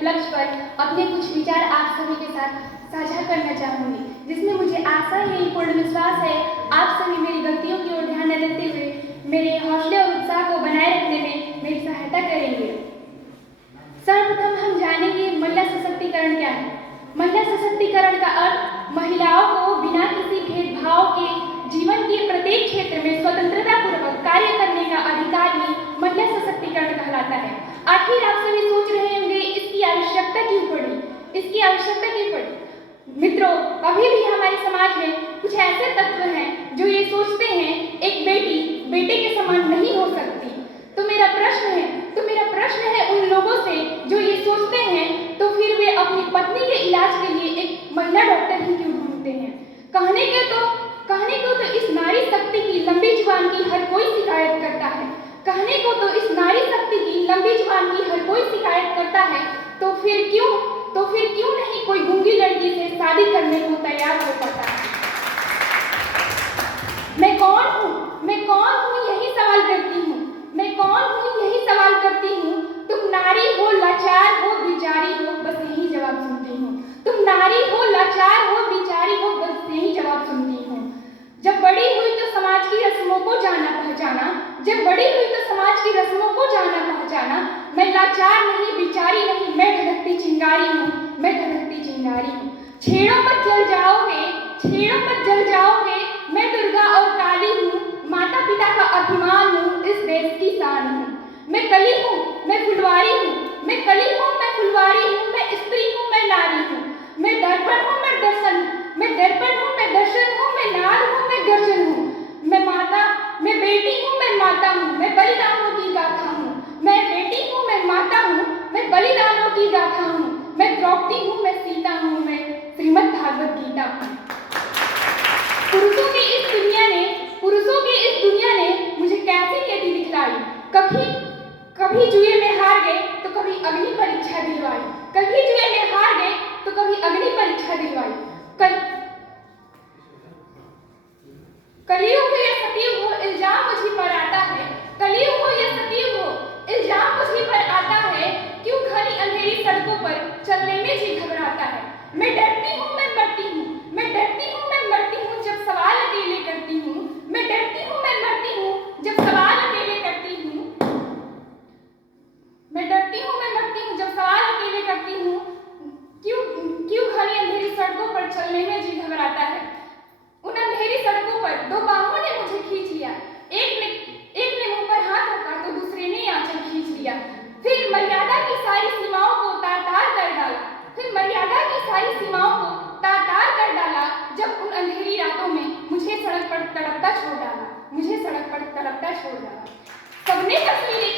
उपलक्ष्य पर अपने कुछ विचार आप सभी के साथ साझा करना चाहूँगी, जिसमें मुझे आशा है, पूर्ण विश्वास है आप सभी मेरी गलतियों की ओर ध्यान न देते हुए मेरे हौसले और उत्साह को बनाए रखने में मेरी सहायता करेंगे। सर्वप्रथम हम जानेंगे महिला सशक्तिकरण क्या है। महिला सशक्तिकरण का अर्थ महिलाओं को बिना किसी भेदभाव के जीवन के प्रत्येक क्षेत्र में स्वतंत्रता पूर्वक कार्य करने का अधिकार ही महिला सशक्तिकरण कहलाता है। आखिर आप सभी सोच रहे होंगे इसकी आवश्यकता क्यों पड़ी, इसकी आवश्यकता क्यों पड़ी? मित्रों, अभी भी हमारे समाज में कुछ ऐसे तत्व हैं जो ये सोचते हैं एक बेटी बेटे के समान नहीं हो सकती। तो मेरा प्रश्न है उन लोगों से जो ये सोचते हैं, तो फिर वे अपनी पत्नी के इलाज के लिए एक महिला डॉक्टर ही क्यों ढूंढते हैं? कहने को तो इस नारी शक्ति की लंबी जुबान की हर कोई शिकायत करता है। कहने को तो इस नारी शक्ति की लंबी जुबान की हर कोई शिकायत करता है, तो फिर क्यों नहीं कोई गूंगी लड़की से शादी करने को तैयार हो पाता है? मैं कौन हूँ यही सवाल करती हूँ। मैं कौन हूँ यही सवाल करती हूँ। तुम नारी हो, लाचार हो, बिचारी हो, बस यही जवाब सुनती हूँ। तुम नारी हो, लाचार हो, बिचारी हो, बस यही जवाब सुनती हूँ। जब बड़ी हुई तो समाज की रस्मों को जाना पहचाना, जब बड़ी हुई तो समाज की रस्मों को जाना पहचाना। मैं लाचार नहीं, बिचारी नहीं, मैं धधकती चिंगारी हूँ, मैं धधकती चिंगारी हूँ। छेड़ों पर जल जाओगे, छेड़ों पर जल जाओगे, मैं दुर्गा और काली हूँ, माता पिता का अभिमान हूँ, इस देश की शान हूँ। मैं कली हूँ, मैं फुलवारी हूँ, मैं कली हूँ, मैं फुलवारी हूँ, मैं स्त्री हूँ, मैं नारी हूँ। मैं दर्पण हूँ, मैं दर्शन हूँ, मैं दर्पण हूँ, मैं दर्शन हूँ, मैं नाद हूँ, मैं गर्जन हूँ। मैं माता, मैं बेटी हूँ, मैं माता हूँ, मैं बलिदानों की गाथा हूँ। मैं बेटी हूँ, मैं माता हूँ, मैं बलिदानों की गाथा हूँ। मैं द्रौपदी हूँ, मैं सीता हूँ, मैं श्रीमद् भागवत गीता हूँ। पुरुषों की इस दुनिया ने मुझे कैसी नियति दिखलाई। कभी जुए में हार गए तो कभी अग्नि परीक्षा दिलवाई, कभी जुए में हार गए तो कभी अग्नि परीक्षा दिलवाई। कलयुग हो या सतयुग हो, इल्जाम मुझी पर आता है। कलयुग हो या सतयुग हो, इल्जाम मुझी पर आता है। क्यों घनी अंधेरी सड़कों पर चलने में जी घबराता है। मैं डरती हूँ, मैं मरती हूँ, मैं डरती हूँ, मैं मरती हूँ, जब सवाल अकेले करती हूँ। मैं डरती हूँ, मैं मरती हूँ, जब सवाल अकेले करती हूँ। मैं डरती हूँ, मैं मरती हूँ, जब सवाल अकेले करती हूँ। क्यों घनी अंधेरी सड़कों पर चलने में जी घबराता है। उन अंधेरी सड़कों पर दो बाहों ने मुझे खींच लिया। एक ने मुंह पर हाथ रखा तो दूसरे ने आंचल खींच लिया। फिर मर्यादा की सारी सीमाओं को तार-तार कर डाला। फिर मर्यादा की सारी सीमाओं को तार-तार कर डाला। जब उन अंधेरी रातों में मुझे सड़क पर तड़पता छोड़ डाला, मुझे सड़क पर तड़पता छोड़ डाला। सबने तस्वीरें